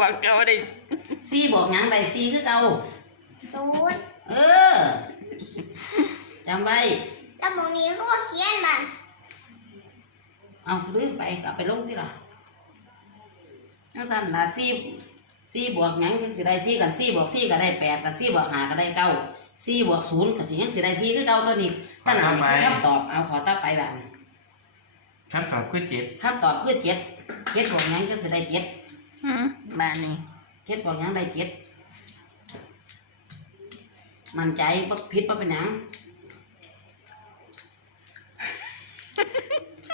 บอกเก่าได้สี่บอกหยังได้สี่คือเก่าศูนย์เออจำไว้แล้วหมูนี้ก็เขียนมัน เอาลืมไปกลับไปลงที่ล่ะจังซั่นล่ะสี่สี่บวกหยังจังสิได้สี่กันสี่บวกสี่ก็ได้แปดกันสี่บวกห้าก็ได้เก้าสี่บวกศูนย์ก็สิยังสิได้สี่คือเก่าตัวนี้ถ้าหนานี่คือคำตอบเอาขอต่อไปบ้างคำตอบคือเจ็ดคำตอบคือเจ็ดเจ็ดบวกหยังจังสิได้เจ็ดหืม บ้านนี้เจ็ดบอกหยังได้เจ็ดมั่นใจบ่ผิดบ่เป็นหยัง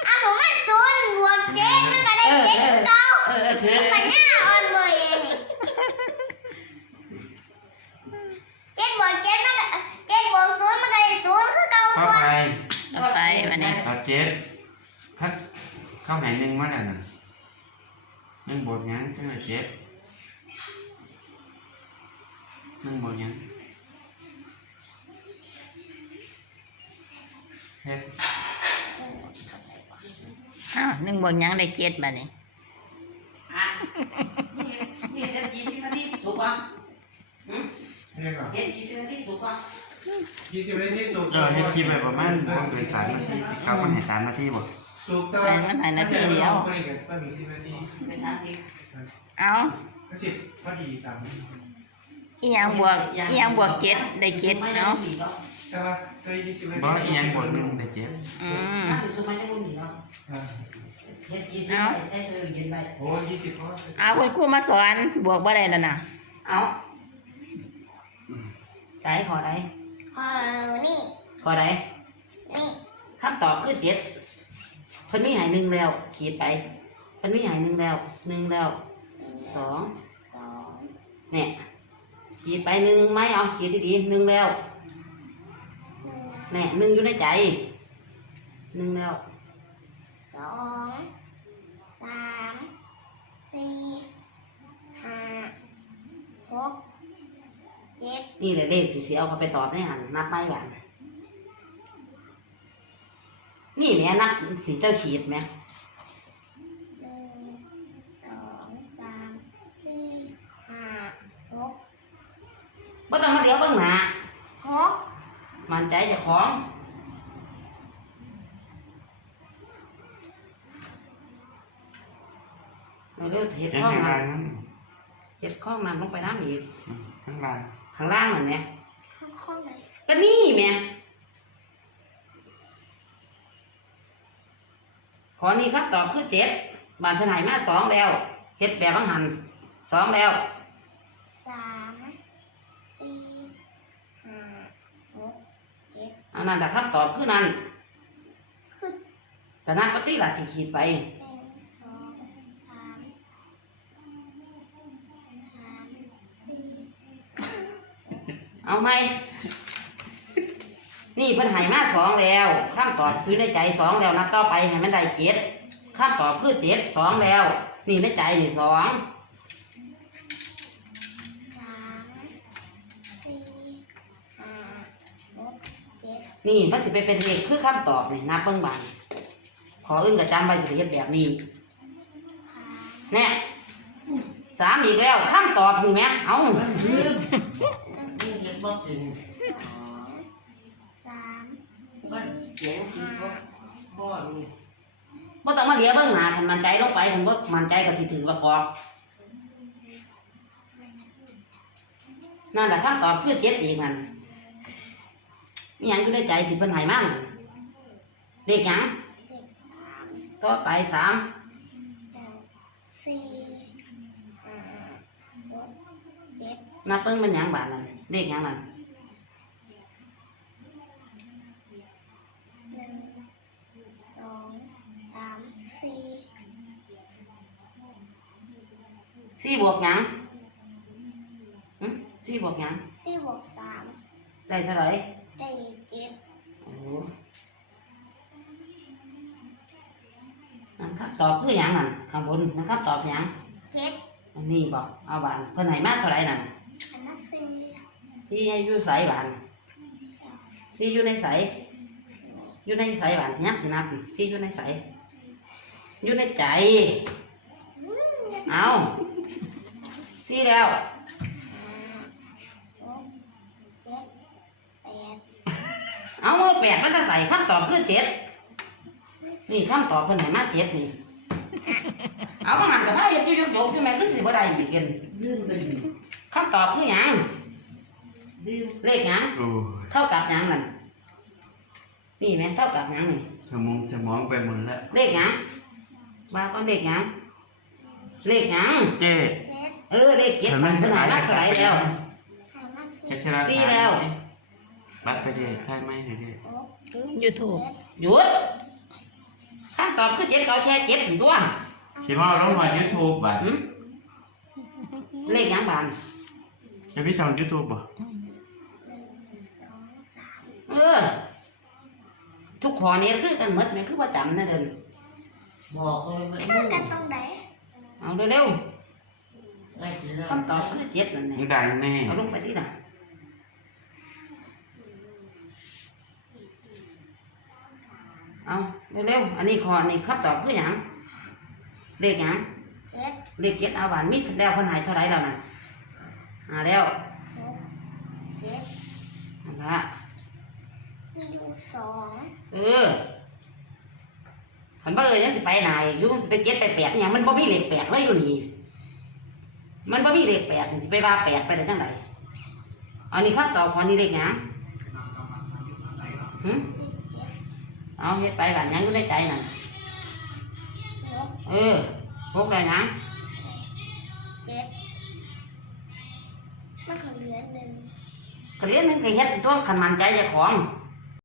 อ้าวผมมันศูนย์บวกเจ็ดมันก็ได้เจ็ดคือเก่าเออเออเธอปัญญาอ่อนบ่เองนี่เจ็ดบวกเจ็ดมันก็เจ็ดบวกศูนย์มันก็ได้ศูนย์คือเก่าเข้าตัวไปต่อไปวันนี้ตอบเจ็ดพัดเข้าไหนหนึ่งมาแล้วน่ะ หนึ่งบทหยังจังเลยเจ็ดหนึ่งบทหยังเฮ็ดอ้าวหนึ่งบอกหยังได้เจ็ดบ้านนี้อะนี่นี่เจ็ดยี่สิบนาทีถูกป่ะหืมเรียกว่าเจ็ดยี่สิบนาทีถูกป่ะยี่สิบนาทีสุกเออเฮ็ดคลิปไปประมาณบ่เกินสามนาทีเขาคนให้สามนาทีบ่ สุกแต่ไปว่ามันหายนาทีเดียวคุยกันก็มีสิบนาทีเป็นสามสิบเอาสิบพอดีตามอีหยังบวกอีหยังบวกเจ็ดได้เจ็ดเนาะแต่ว่าเคยยี่สิบนาทีบ่อีหยังบทหนึ่งได้เจ็ดอืมถ้าถึงสมัยจะรุ่นนี้เนาะอ่าเจ็ดยี่สิบเอาใส่เธอเย็นไปโอ้ยี่สิบก็เอาคุณครูมาสอนบวกบ่ได้แล้วนะเอาใจขอใดเออนี่ขอใดนี่คำตอบคือเจ็ด เพิ่นมีหายหนึ่งแล้ว ขีดไปเพิ่นมีหายหนึ่งแล้วหนึ่งแล้วสองสองเนี่ยขีดไปหนึ่งไหมเอาขีดดีๆหนึ่งแล้วหนึ่งเนี่ยหนึ่งอยู่ในใจหนึ่งแล้วสองสามสี่ห้าหกเจ็ดนี่แหละเลขที่เสียเอาเขาไปตอบในหันนับไม่หวาน นี่แม่นับสีเจ้าขีดไหมหนึ่งสองสามสี่ห้าหกบ่ต้องมาเดี๋ยวเบิ่งหน้าหกมันใจเจะของเราเรียกเห็ดเจ็ดข้องข้างนั้ล่างนนั้นเห็ดข้องนั้นลงไปน้ำอีกอืมข้างล่างข้างล่างนั่นแหละข้อไหนก็นี่แม่ อนี้ครับตอบคือเจ็ดบานเพิ่นใหายมาสองแล้วเห็ดแบบบังหันสองแล้วสามสี่ห้าหกเจ็ดอันนั้นแต่ครับตอบคือนั้นคือแต่นักปฏิลัติที่ขีดไปหนึ่งสองสามสามสี่ เอาไหม นี่เพิ่นใหายมาสองแล้วข้ามตอบคือในใจสองแล้วนับต่อไปให้มันได้เจ็ดข้ามตอบคือเจ็ดสองแล้ว นี่ในใจนี่สองสามสี่ห้าหกเจ็ดนี่มันสิไปเป็นเลขคือข้ามตอบนี่นับเบิ่งบานขออื่นก็จำไว้สิเฮ็ดแบบนี้สามแน่สามอีกแล้วข้ามตอบนี่แหม่เอา นี่เห็นบ่กิน สองสาม บ้านเจ๋งกินก็บ่นี่บ่ต้องมาเหลียเบิ่งหน้าคันมันใจลงไปคันบ่มันใจก็สิถือว่ากอกนั่นแหละคำตอบคือเจ็ดอีกนั่นมีหยังอยู่ในใจที่เพิ่นให้มานั่นเลขหยังเลขสามต่อไปสามหกสี่ห้าหกเจ็ดนับเบิ่งมันหยังบาดนั่นเลขหยังนั่น หนึ่งสองสามสี่ สี่บวกหยังหึสี่บวกหยังสี่บวกสามได้เท่าไหร่ได้เจ็ดโอ้นั่นครับตอบคือหยังนั่นข้างบนนะครับตอบหยังเจ็ดอันนี้บอกเอาบานเพิ่นให้มาเท่าไหร่นั่นอันนั้นสี่สี่อยู่ใสบานสี่อยู่ในใสอยู่ในใสบานยับสินับสี่อยู่ในใสอยู่ในใจอืมเอา สี่แล้วห้าหกเจ็ดแปดเอาแปดมันจะใส่คำตอบคือเจ็ดนี่คำตอบเพิ่นให้มาเจ็ดนี่เอาบางหันกับว่าเฮ็ดอยู่ยกยกอยู่แม่ขึ้นสิบ่ได้อีกเกินลืมไปอยู่คำตอบคือหยังลืมเลขหยังโอ้เท่ากับหยังนั่นนี่แม่เท่ากับหยังนี่สมองสมองไปหมดแล้วเลขหยังว่าก็เลขหยังเลขหยังเจ๊เจ็ด เออเลขเจ็ดมันเป็นไหนมาเท่าไหร่แล้วห้ามันเพสี่ชรราสี่แล้วบัตรประเทศใช่ไหมเจ๊หก YouTube เจ็ดหยุดคำตอบคือเจ็ดเขาแค่เจ็ดถึงตัวคิดว่าเรามายูทูบบัตรหืมเลขหยังบานจะพี่ช่องยูทูบป่ะหนึ่งสองสามเออ ทุกข้อนี้คือกันหมดแม่คือว่าจำนะเดินบอกเลยว่าคือกันตรงไหนเอาเร็วไอ้ที่เริ่ๆม คำตอบคือเจ็ดนั่นมึแหงละดังแน่เอาลงไปที่น่ะเอาเร็วๆอันนี้ข้อนี้คำตอบคือหยังเลขหยังเจ็ดเลขเจ็ดเอาบานมีแล้วคนหายเท่าไหรแล้วน่ะหาแล้วหกเจ็ดนั่นละมีอยู่สองเออขันบ่เอ้ยยังสิไปไหนอยุ่งสิไปเจ็ดไปแปดอหย่างมันบ่มีเลขแปดเลยอยู่นี่ มันบ่มีเลขแปดสิไปว่าแปดไปได้จังไดอันนี้ครับต่อขอนี้เลขหยังหึเจ็ดเอาเฮ็ดไปบานหยังอยู่ในใจนั่นหกเออพกได้หยังเจ็ดมันก็เหลือหนึ่งก็เรียนหนึงก็เฮ็ดตัวขันมันใจเจ้าของห